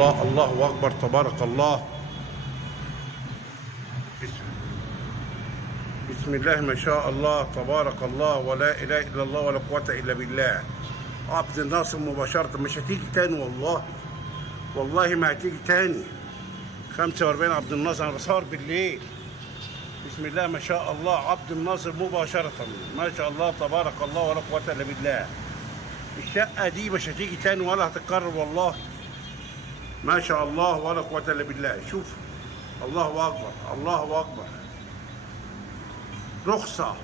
الله، الله أكبر، تبارك الله. بسم الله ما شاء الله، تبارك الله، ولا إله إلا الله ولا قوة إلا بالله. عبد الناصر مباشرة مش هتيجي تاني والله، والله ما هتيجي تاني. 45 عبد الناصر، أنا بصور بالليل. بسم الله ما شاء الله، عبد الناصر مباشرة، ما شاء الله تبارك الله ولا قوة إلا بالله. الشقة دي مش هتيجي تاني ولا هتتكرر والله، ما شاء الله ولا قوة إلا بالله. شوف، الله أكبر، الله أكبر. رخصة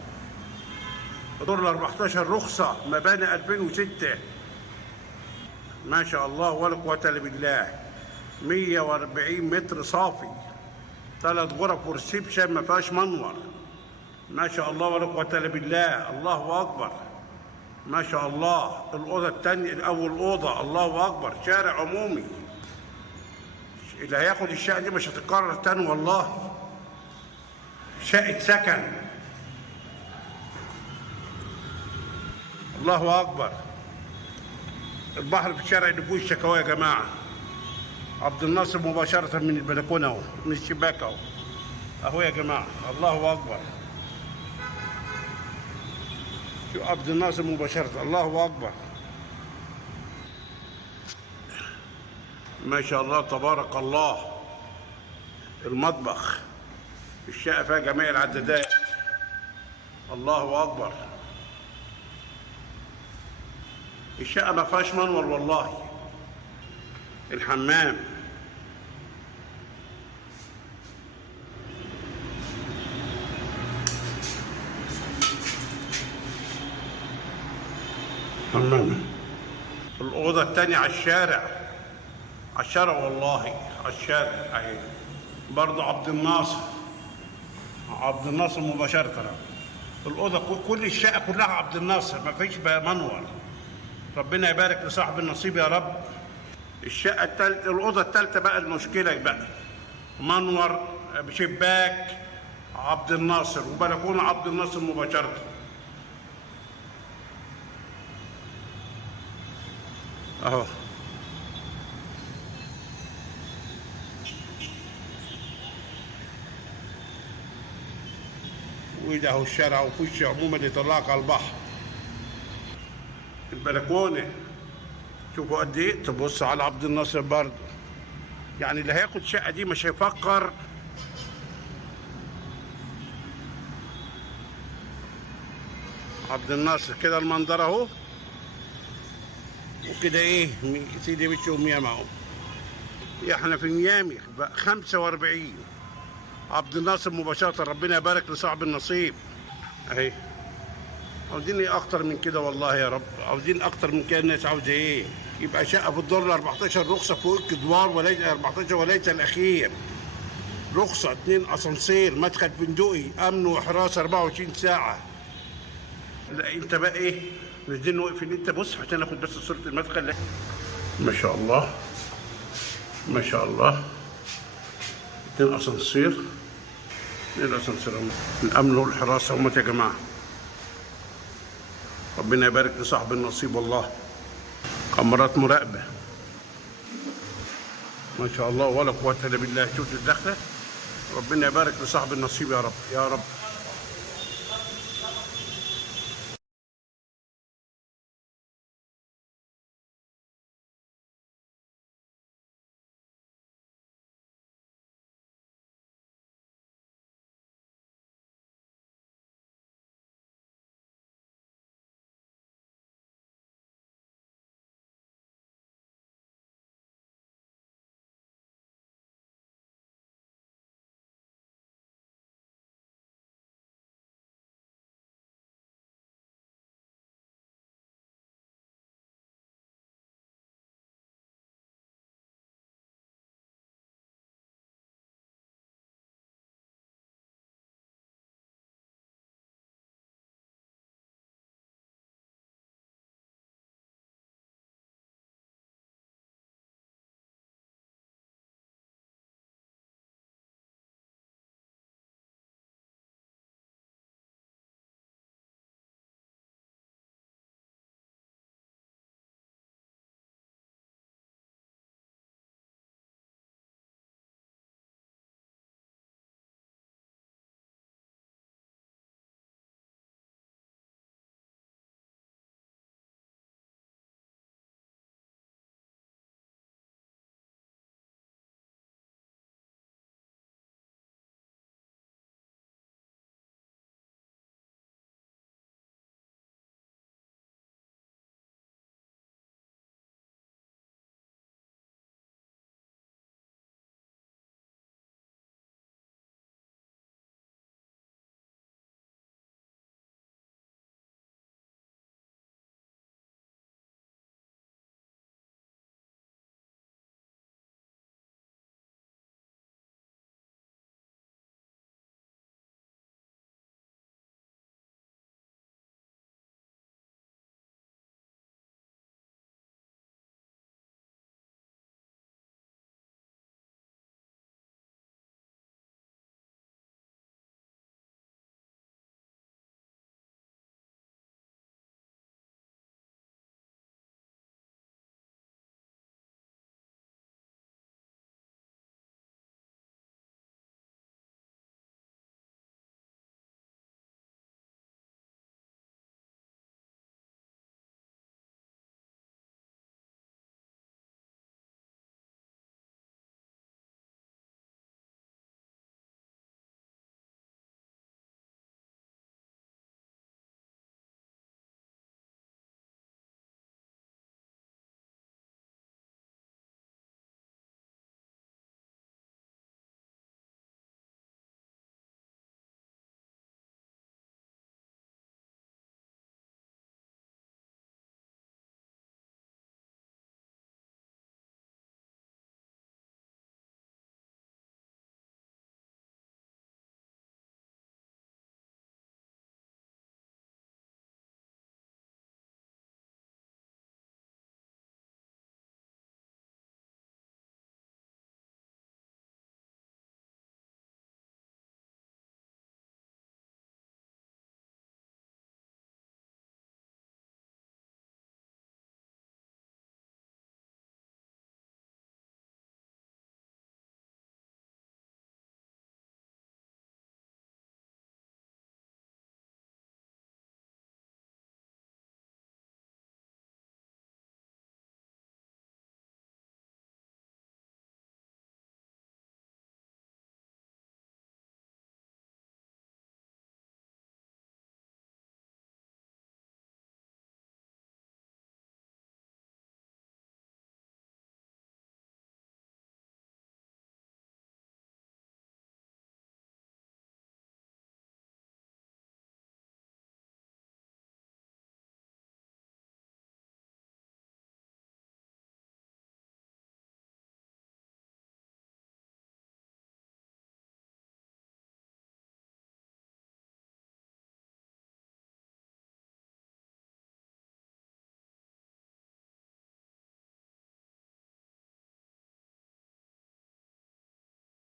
دور ال 14، رخصة مباني 2006، ما شاء الله ولا قوة إلا بالله. 140 متر صافي، 3 غرف وريسبشن ما فيهاش منور، ما شاء الله ولا قوة إلا بالله. الله أكبر، ما شاء الله. الأوضة الثانية، أول أوضة، الله أكبر. شارع عمومي، اللي هياخد الشقة دي مش هتتكرر تاني والله. شقة سكن، الله أكبر. البحر في الشارع اللي فيه الشكاوى يا جماعة. عبد الناصر مباشرة من البلكونة أهو، من الشباك أهو، أهو يا جماعة. الله أكبر. شو عبد الناصر مباشرة، الله أكبر، ما شاء الله تبارك الله. المطبخ، الشقة فيها جميع العدادات، الله أكبر. الشقة ما فيهاش منور والله. الحمام، حمام. الأوضة الثانية على الشارع، على الشارع والله، على الشارع أهي. برضه عبد الناصر، عبد الناصر مباشرة. الأوضة كل الشقة كلها عبد الناصر، ما فيش بقى منور. ربنا يبارك لصاحب النصيب يا رب. الشقة الثالثة، الأوضة الثالثة بقى المشكلة بقى، منور بشباك عبد الناصر وبلكونة عبد الناصر مباشرة. أهو، وده هو الشارع وفش عموما اللي يطلعك على البحر. البلكونه شوفوا قد ايه، تبص على عبد الناصر برضه. يعني اللي هياخد الشقه دي مش هيفكر. عبد الناصر كده المنظر اهو، وكده ايه سيدي بيتش وميامي اهو. احنا في ميامي 45 عبد الناصر مباشرة. ربنا يبارك لصاحب النصيب. اهي، عاوزين ايه اكتر من كده والله يا رب، عاوزين اكتر من كده. الناس عاوزه ايه؟ يبقى شقه في الدور ال 14، رخصه فوق الادوار وليس 14 وليس الاخير. رخصه 2 اسانسير، مدخل فندقي، امن وحراسه 24 ساعه. لا انت بقى ايه، نزلنا واقفين. انت بص عشان اخد بس صوره المدخل. ما شاء الله، ما شاء الله. 2 اسانسير، 2 اسانسير، الامن والحراسه هم يا جماعه. ربنا يبارك لصاحب النصيب والله. كاميرات مراقبة، ما شاء الله ولا قوة إلا بالله. شوف الدخلة. ربنا يبارك لصاحب النصيب يا رب، يا رب.